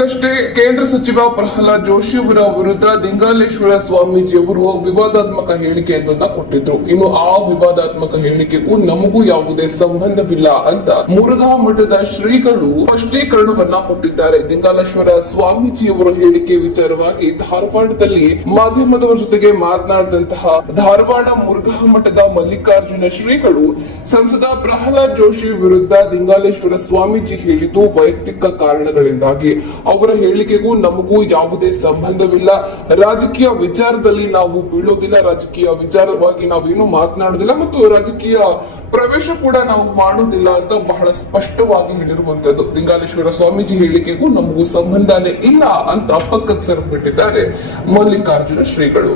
ಕೇಂದ್ರ ಸಚಿವ ಪ್ರಹ್ಲಾದ್ ಜೋಶಿ ಅವರ ವಿರುದ್ಧ ದಿಂಗಾಲೇಶ್ವರ ಸ್ವಾಮೀಜಿಯವರು ವಿವಾದಾತ್ಮಕ ಹೇಳಿಕೆಯೊಂದನ್ನ ಕೊಟ್ಟಿದ್ರು. ಇನ್ನು ಆ ವಿವಾದಾತ್ಮಕ ಹೇಳಿಕೆಗೂ ನಮಗೂ ಯಾವುದೇ ಸಂಬಂಧವಿಲ್ಲ ಅಂತ ಮುರುಘಾ ಮಠದ ಶ್ರೀಗಳು ಸ್ಪಷ್ಟೀಕರಣವನ್ನ ಕೊಟ್ಟಿದ್ದಾರೆ. ದಿಂಗಾಲೇಶ್ವರ ಸ್ವಾಮೀಜಿಯವರ ಹೇಳಿಕೆ ವಿಚಾರವಾಗಿ ಧಾರವಾಡದಲ್ಲಿ ಮಾಧ್ಯಮದವರ ಜೊತೆಗೆ ಮಾತನಾಡಿದಂತಹ ಧಾರವಾಡ ಮುರುಘಾ ಮಠದ ಮಲ್ಲಿಕಾರ್ಜುನ ಶ್ರೀಗಳು ಸಂಸದ ಪ್ರಹ್ಲಾದ್ ಜೋಶಿ ವಿರುದ್ಧ ದಿಂಗಾಲೇಶ್ವರ ಸ್ವಾಮೀಜಿ ಹೇಳಿದ್ದು ವೈಯಕ್ತಿಕ ಕಾರಣಗಳಿಂದಾಗಿ. ಅವರ ಹೇಳಿಕೆಗೂ ನಮಗೂ ಯಾವುದೇ ಸಂಬಂಧವಿಲ್ಲ. ರಾಜಕೀಯ ವಿಚಾರದಲ್ಲಿ ನಾವು ಬೀಳೋದಿಲ್ಲ. ರಾಜಕೀಯ ವಿಚಾರವಾಗಿ ನಾವೇನು ಮಾತನಾಡೋದಿಲ್ಲ ಮತ್ತು ರಾಜಕೀಯ ಪ್ರವೇಶ ಕೂಡ ನಾವು ಮಾಡೋದಿಲ್ಲ ಅಂತ ಬಹಳ ಸ್ಪಷ್ಟವಾಗಿ ಹೇಳಿರುವಂತದ್ದು. ದಿಂಗಾಲೇಶ್ವರ ಸ್ವಾಮೀಜಿ ಹೇಳಿಕೆಗೂ ನಮಗೂ ಸಂಬಂಧನೇ ಇಲ್ಲ ಅಂತ ಪಕ್ಕಕ್ಕೆ ಸರಿಬಿಟ್ಟಿದ್ದಾರೆ ಮಲ್ಲಿಕಾರ್ಜುನ ಶ್ರೀಗಳು.